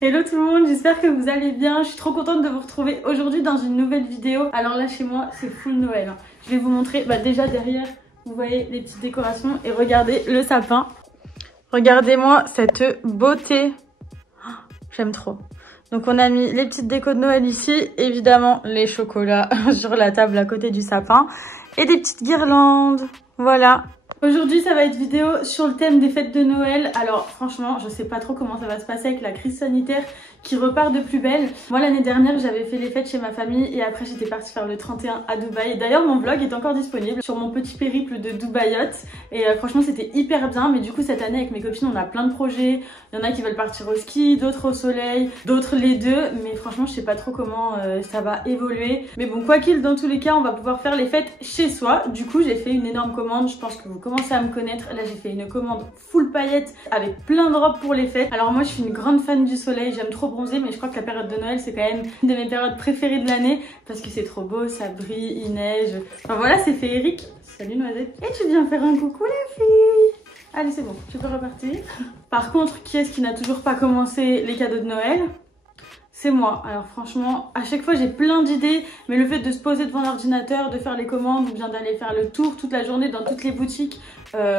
Hello tout le monde, j'espère que vous allez bien. Je suis trop contente de vous retrouver aujourd'hui dans une nouvelle vidéo. Alors là chez moi c'est full Noël. Je vais vous montrer, déjà derrière vous voyez les petites décorations et regardez le sapin. Regardez-moi cette beauté. Oh, j'aime trop. Donc on a mis les petites décos de Noël ici, évidemment les chocolats sur la table à côté du sapin et des petites guirlandes. Voilà. Aujourd'hui ça va être vidéo sur le thème des fêtes de Noël. Alors franchement je sais pas trop comment ça va se passer avec la crise sanitaire qui repart de plus belle. Moi l'année dernière j'avais fait les fêtes chez ma famille et après j'étais partie faire le 31 à Dubaï. D'ailleurs mon vlog est encore disponible sur mon petit périple de Dubaïote et franchement c'était hyper bien. Mais du coup cette année avec mes copines on a plein de projets. Il y en a qui veulent partir au ski, d'autres au soleil, d'autres les deux. Mais franchement je sais pas trop comment ça va évoluer. Mais bon quoi qu'il dans tous les cas on va pouvoir faire les fêtes chez soi. Du coup j'ai fait une énorme commande, je pense que vous commencez à me connaître. Là j'ai fait une commande full paillettes avec plein de robes pour les fêtes. Alors moi je suis une grande fan du soleil, j'aime trop bronzer, mais je crois que la période de Noël c'est quand même une de mes périodes préférées de l'année parce que c'est trop beau, ça brille, il neige. Enfin voilà, c'est féerique. Salut Noisette. Et tu viens faire un coucou les filles. Allez c'est bon, tu peux repartir. Par contre, qui est-ce qui n'a toujours pas commencé les cadeaux de Noël? C'est moi. Alors franchement, à chaque fois j'ai plein d'idées, mais le fait de se poser devant l'ordinateur, de faire les commandes ou bien d'aller faire le tour toute la journée dans toutes les boutiques,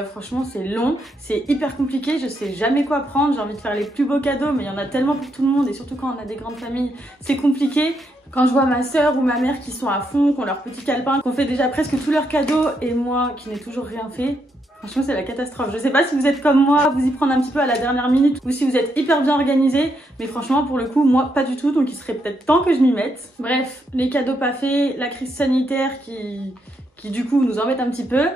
franchement c'est long, c'est hyper compliqué, je sais jamais quoi prendre, j'ai envie de faire les plus beaux cadeaux, mais il y en a tellement pour tout le monde et surtout quand on a des grandes familles, c'est compliqué. Quand je vois ma soeur ou ma mère qui sont à fond, qui ont leur petit calepin, qui ont fait déjà presque tous leurs cadeaux et moi qui n'ai toujours rien fait, franchement c'est la catastrophe. Je sais pas si vous êtes comme moi, vous y prendre un petit peu à la dernière minute ou si vous êtes hyper bien organisé, mais franchement pour le coup moi pas du tout, donc il serait peut-être temps que je m'y mette. Bref, les cadeaux pas faits, la crise sanitaire qui du coup nous embête un petit peu.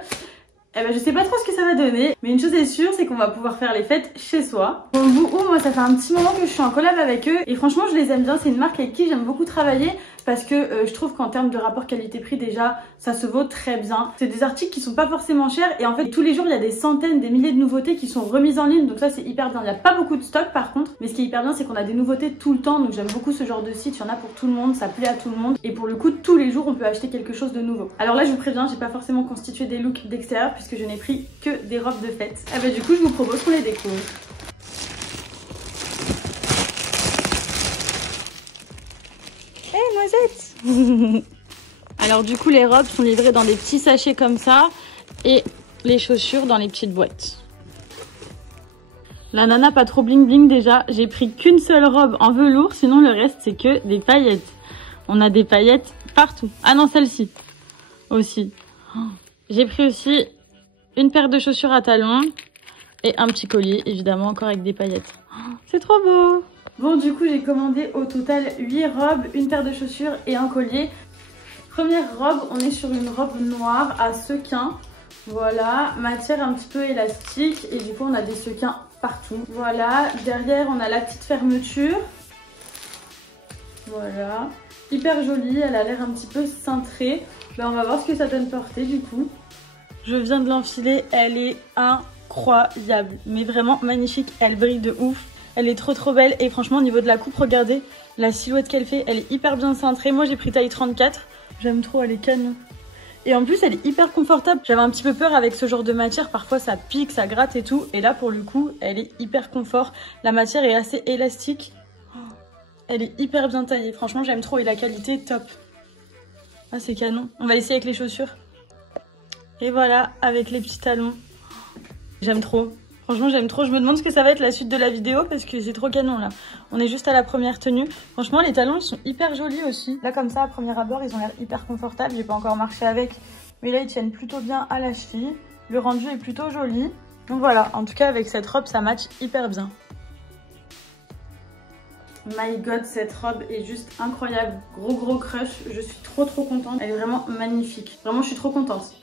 Eh ben je sais pas trop ce que ça va donner, mais une chose est sûre, c'est qu'on va pouvoir faire les fêtes chez soi. Bon, moi ça fait un petit moment que je suis en collab avec eux et franchement je les aime bien, c'est une marque avec qui j'aime beaucoup travailler parce que je trouve qu'en termes de rapport qualité-prix déjà ça se vaut très bien. C'est des articles qui sont pas forcément chers et en fait tous les jours il y a des centaines, des milliers de nouveautés qui sont remises en ligne, donc ça c'est hyper bien. Il n'y a pas beaucoup de stock par contre, mais ce qui est hyper bien c'est qu'on a des nouveautés tout le temps, donc j'aime beaucoup ce genre de site, il y en a pour tout le monde, ça plaît à tout le monde et pour le coup tous les jours on peut acheter quelque chose de nouveau. Alors là je vous préviens, j'ai pas forcément constitué des looks d'extérieur puisque je n'ai pris que des robes de fête. Ah bah du coup je vous propose qu'on les découvre. Hey Noisette. Alors du coup les robes sont livrées dans des petits sachets comme ça et les chaussures dans les petites boîtes. La nana pas trop bling bling déjà, j'ai pris qu'une seule robe en velours, sinon le reste c'est que des paillettes. On a des paillettes partout. Ah non celle-ci aussi. J'ai pris aussi une paire de chaussures à talons et un petit collier évidemment encore avec des paillettes. C'est trop beau. Bon du coup j'ai commandé au total 8 robes, une paire de chaussures et un collier. Première robe, on est sur une robe noire à sequins. Voilà, matière un petit peu élastique et du coup on a des sequins partout. Voilà, derrière on a la petite fermeture. Voilà, hyper jolie, elle a l'air un petit peu cintrée. Ben, on va voir ce que ça donne portée du coup. Je viens de l'enfiler, elle est incroyable, mais vraiment magnifique, elle brille de ouf. Elle est trop belle et franchement au niveau de la coupe, regardez la silhouette qu'elle fait, elle est hyper bien cintrée. Moi j'ai pris taille 34, j'aime trop, elle est canon. Et en plus elle est hyper confortable. J'avais un petit peu peur avec ce genre de matière, parfois ça pique, ça gratte et tout. Et là pour le coup elle est hyper confort, la matière est assez élastique. Elle est hyper bien taillée, franchement j'aime trop et la qualité top. Ah c'est canon, on va essayer avec les chaussures. Et voilà, avec les petits talons. J'aime trop. Franchement, j'aime trop. Je me demande ce que ça va être la suite de la vidéo parce que c'est trop canon là. On est juste à la première tenue. Franchement, les talons, ils sont hyper jolis aussi. Là, comme ça, à premier abord, ils ont l'air hyper confortables. J'ai pas encore marché avec. Mais là, ils tiennent plutôt bien à la cheville. Le rendu est plutôt joli. Donc voilà, en tout cas, avec cette robe, ça match hyper bien. My god, cette robe est juste incroyable. Gros crush. Je suis trop contente. Elle est vraiment magnifique. Vraiment, je suis trop contente.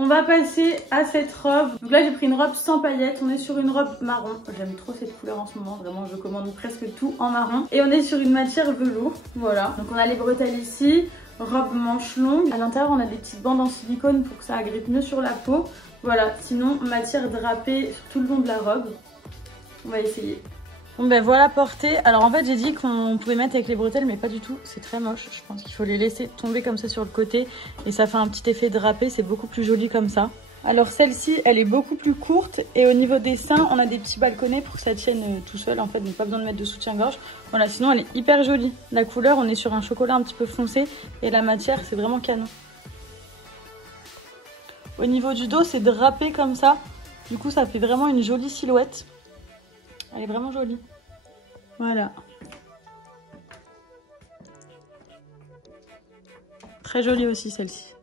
On va passer à cette robe. Donc là j'ai pris une robe sans paillettes, on est sur une robe marron. J'aime trop cette couleur en ce moment, vraiment je commande presque tout en marron. Et on est sur une matière velours, voilà. Donc on a les bretelles ici, robe manche longue. À l'intérieur on a des petites bandes en silicone pour que ça agrippe mieux sur la peau. Voilà, sinon matière drapée sur tout le long de la robe. On va essayer. Bon ben voilà portée. Alors en fait j'ai dit qu'on pouvait mettre avec les bretelles mais pas du tout, c'est très moche. Je pense qu'il faut les laisser tomber comme ça sur le côté et ça fait un petit effet drapé, c'est beaucoup plus joli comme ça. Alors celle-ci, elle est beaucoup plus courte et au niveau des seins, on a des petits balconnets pour que ça tienne tout seul en fait, donc pas besoin de mettre de soutien-gorge. Voilà, sinon elle est hyper jolie. La couleur, on est sur un chocolat un petit peu foncé et la matière, c'est vraiment canon. Au niveau du dos, c'est drapé comme ça. Du coup, ça fait vraiment une jolie silhouette. Elle est vraiment jolie. Voilà. Très jolie aussi celle-ci.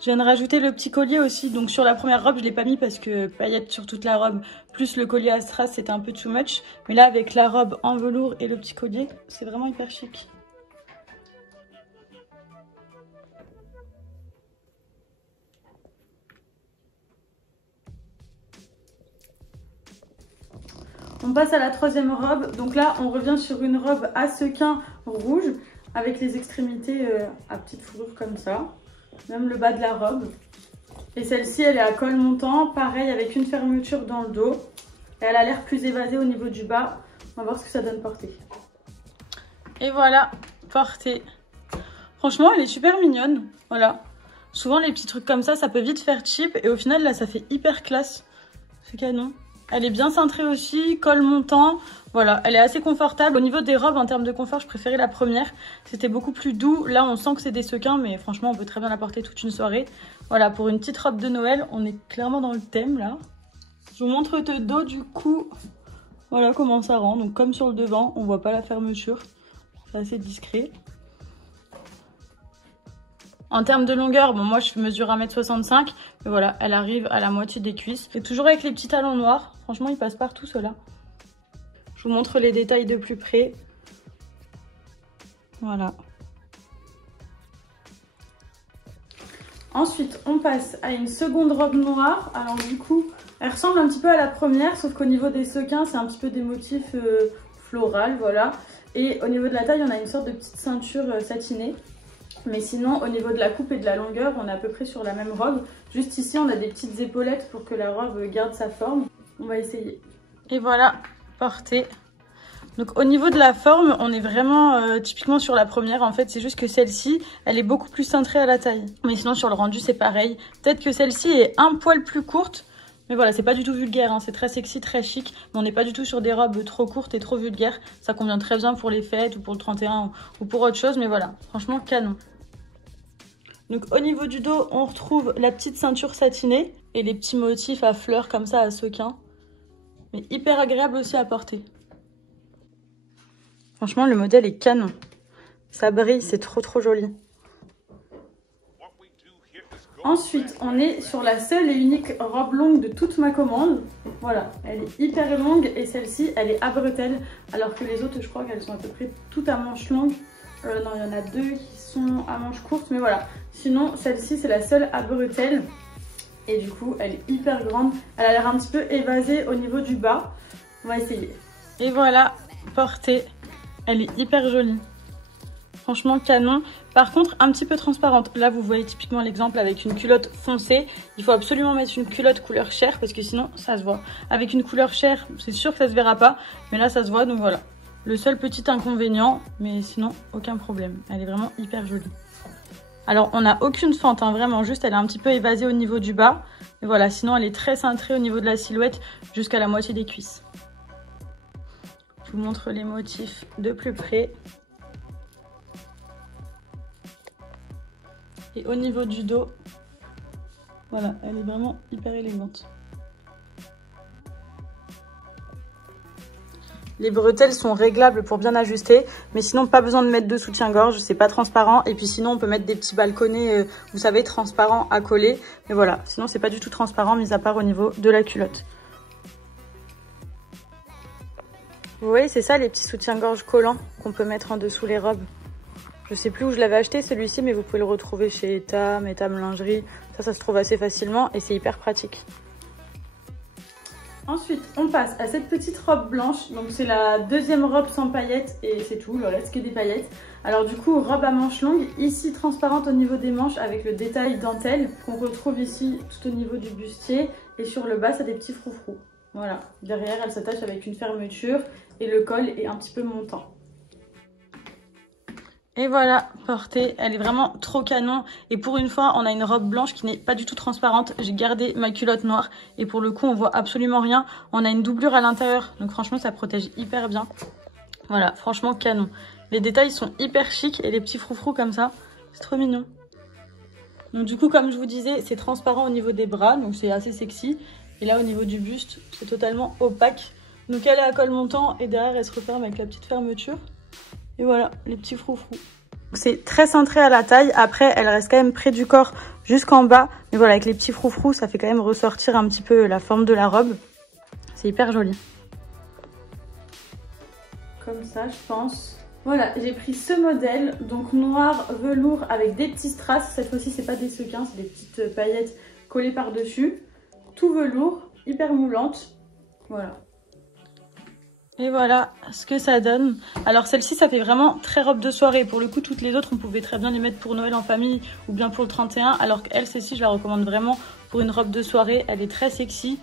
Je viens de rajouter le petit collier aussi. Donc sur la première robe, je ne l'ai pas mis parce que paillettes sur toute la robe, plus le collier à strass, c'était un peu too much. Mais là, avec la robe en velours et le petit collier, c'est vraiment hyper chic. On passe à la troisième robe. Donc là, on revient sur une robe à sequins rouge avec les extrémités à petite fourrure comme ça. Même le bas de la robe. Et celle-ci, elle est à col montant, pareil avec une fermeture dans le dos. Et elle a l'air plus évasée au niveau du bas. On va voir ce que ça donne portée. Et voilà, portée. Franchement, elle est super mignonne. Voilà. Souvent, les petits trucs comme ça peut vite faire cheap. Et au final, là, ça fait hyper classe. C'est canon. Elle est bien cintrée aussi, col montant. Voilà, elle est assez confortable. Au niveau des robes, en termes de confort, je préférais la première. C'était beaucoup plus doux. Là, on sent que c'est des sequins, mais franchement, on peut très bien la porter toute une soirée. Voilà, pour une petite robe de Noël, on est clairement dans le thème, là. Je vous montre le dos, du coup. Voilà comment ça rend. Donc, comme sur le devant, on voit pas la fermeture. C'est assez discret. En termes de longueur, bon, moi je mesure 1m65, mais voilà, elle arrive à la moitié des cuisses. Et toujours avec les petits talons noirs, franchement ils passent partout ceux-là. Je vous montre les détails de plus près. Voilà. Ensuite, on passe à une seconde robe noire. Alors du coup, elle ressemble un petit peu à la première, sauf qu'au niveau des sequins, c'est un petit peu des motifs floraux, voilà. Et au niveau de la taille, on a une sorte de petite ceinture satinée. Mais sinon, au niveau de la coupe et de la longueur, on est à peu près sur la même robe. Juste ici, on a des petites épaulettes pour que la robe garde sa forme. On va essayer. Et voilà, portée. Donc au niveau de la forme, on est vraiment typiquement sur la première. En fait, c'est juste que celle-ci, elle est beaucoup plus cintrée à la taille. Mais sinon, sur le rendu, c'est pareil. Peut-être que celle-ci est un poil plus courte. Mais voilà, c'est pas du tout vulgaire, hein. C'est très sexy, très chic. Mais on n'est pas du tout sur des robes trop courtes et trop vulgaires. Ça convient très bien pour les fêtes ou pour le 31 ou pour autre chose. Mais voilà, franchement, canon. Donc au niveau du dos, on retrouve la petite ceinture satinée et les petits motifs à fleurs comme ça à sequins. Mais hyper agréable aussi à porter. Franchement, le modèle est canon. Ça brille, c'est trop joli. Ensuite, on est sur la seule et unique robe longue de toute ma commande. Voilà, elle est hyper longue et celle-ci, elle est à bretelles. Alors que les autres, je crois qu'elles sont à peu près toutes à manches longues. Non, il y en a deux qui sont à manches courtes, mais voilà. Sinon, celle-ci, c'est la seule à bretelles. Et du coup, elle est hyper grande. Elle a l'air un petit peu évasée au niveau du bas. On va essayer. Et voilà, portée. Elle est hyper jolie. Franchement, canon. Par contre, un petit peu transparente. Là, vous voyez typiquement l'exemple avec une culotte foncée. Il faut absolument mettre une culotte couleur chair parce que sinon, ça se voit. Avec une couleur chair, c'est sûr que ça se verra pas. Mais là, ça se voit, donc voilà. Le seul petit inconvénient, mais sinon, aucun problème. Elle est vraiment hyper jolie. Alors, on n'a aucune fente, hein, vraiment. Juste, elle est un petit peu évasée au niveau du bas. Et voilà, sinon, elle est très cintrée au niveau de la silhouette jusqu'à la moitié des cuisses. Je vous montre les motifs de plus près. Et au niveau du dos, voilà, elle est vraiment hyper élégante. Les bretelles sont réglables pour bien ajuster, mais sinon pas besoin de mettre de soutien-gorge, c'est pas transparent. Et puis sinon on peut mettre des petits balconnets, vous savez, transparents à coller. Mais voilà, sinon c'est pas du tout transparent, mis à part au niveau de la culotte. Vous voyez, c'est ça les petits soutiens-gorge collants qu'on peut mettre en dessous les robes. Je sais plus où je l'avais acheté celui-ci, mais vous pouvez le retrouver chez Etam, Etam Lingerie. Ça se trouve assez facilement et c'est hyper pratique. Ensuite, on passe à cette petite robe blanche. Donc c'est la deuxième robe sans paillettes et c'est tout, le reste que des paillettes. Alors du coup, robe à manches longues, ici transparente au niveau des manches avec le détail dentelle qu'on retrouve ici tout au niveau du bustier. Et sur le bas, ça a des petits froufrous. Voilà, derrière elle s'attache avec une fermeture et le col est un petit peu montant. Et voilà, portée, elle est vraiment trop canon. Et pour une fois, on a une robe blanche qui n'est pas du tout transparente. J'ai gardé ma culotte noire et pour le coup, on voit absolument rien. On a une doublure à l'intérieur, donc franchement, ça protège hyper bien. Voilà, franchement canon. Les détails sont hyper chics et les petits froufrous comme ça, c'est trop mignon. Donc du coup, comme je vous disais, c'est transparent au niveau des bras, donc c'est assez sexy. Et là, au niveau du buste, c'est totalement opaque. Donc elle est à col montant et derrière, elle se referme avec la petite fermeture. Et voilà, les petits froufrous. C'est très cintré à la taille. Après, elle reste quand même près du corps jusqu'en bas. Mais voilà, avec les petits froufrous, ça fait quand même ressortir un petit peu la forme de la robe. C'est hyper joli. Comme ça, je pense. Voilà, j'ai pris ce modèle, donc noir velours avec des petits strass. Cette fois-ci, c'est pas des sequins, c'est des petites paillettes collées par-dessus. Tout velours, hyper moulante. Voilà. Et voilà ce que ça donne. Alors celle-ci, ça fait vraiment très robe de soirée. Pour le coup, toutes les autres, on pouvait très bien les mettre pour Noël en famille ou bien pour le 31. Alors qu'elle, celle-ci, je la recommande vraiment pour une robe de soirée. Elle est très sexy.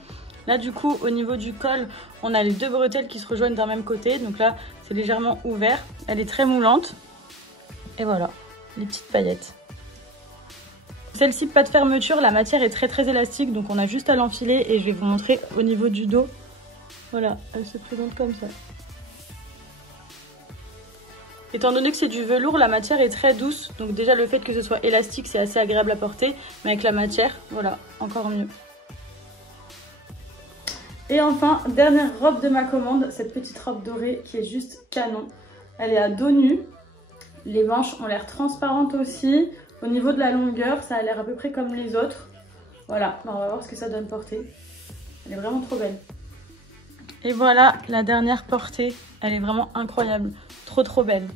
Là, du coup, au niveau du col, on a les deux bretelles qui se rejoignent d'un même côté. Donc là, c'est légèrement ouvert. Elle est très moulante. Et voilà, les petites paillettes. Celle-ci, pas de fermeture. La matière est très élastique. Donc on a juste à l'enfiler. Et je vais vous montrer au niveau du dos. Voilà, elle se présente comme ça. Étant donné que c'est du velours, la matière est très douce. Donc déjà, le fait que ce soit élastique, c'est assez agréable à porter. Mais avec la matière, voilà, encore mieux. Et enfin, dernière robe de ma commande, cette petite robe dorée qui est juste canon. Elle est à dos nu. Les manches ont l'air transparentes aussi. Au niveau de la longueur, ça a l'air à peu près comme les autres. Voilà, on va voir ce que ça donne portée. Elle est vraiment trop belle. Et voilà la dernière portée. Elle est vraiment incroyable. Trop belle.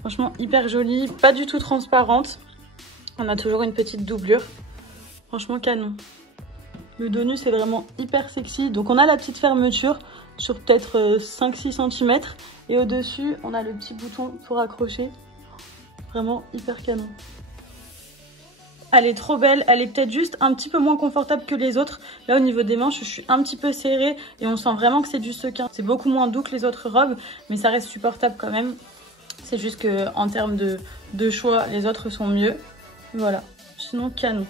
Franchement, hyper jolie. Pas du tout transparente. On a toujours une petite doublure. Franchement, canon. Le dos nu, c'est vraiment hyper sexy. Donc on a la petite fermeture sur peut-être 5-6 cm. Et au-dessus, on a le petit bouton pour accrocher. Vraiment hyper canon. Elle est trop belle. Elle est peut-être juste un petit peu moins confortable que les autres. Là, au niveau des manches, je suis un petit peu serrée. Et on sent vraiment que c'est du sequin. C'est beaucoup moins doux que les autres robes. Mais ça reste supportable quand même. C'est juste qu'en termes de choix, les autres sont mieux. Voilà. Sinon, canon.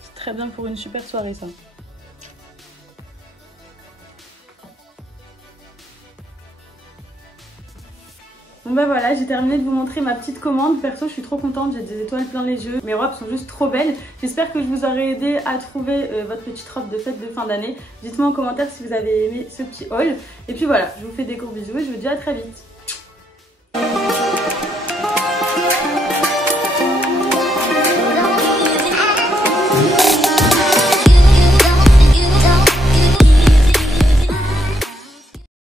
C'est très bien pour une super soirée, ça. Bon bah voilà, j'ai terminé de vous montrer ma petite commande. Perso, je suis trop contente, j'ai des étoiles plein les yeux. Mes robes sont juste trop belles. J'espère que je vous aurai aidé à trouver votre petite robe de fête de fin d'année. Dites-moi en commentaire si vous avez aimé ce petit haul. Et puis voilà, je vous fais des gros bisous et je vous dis à très vite.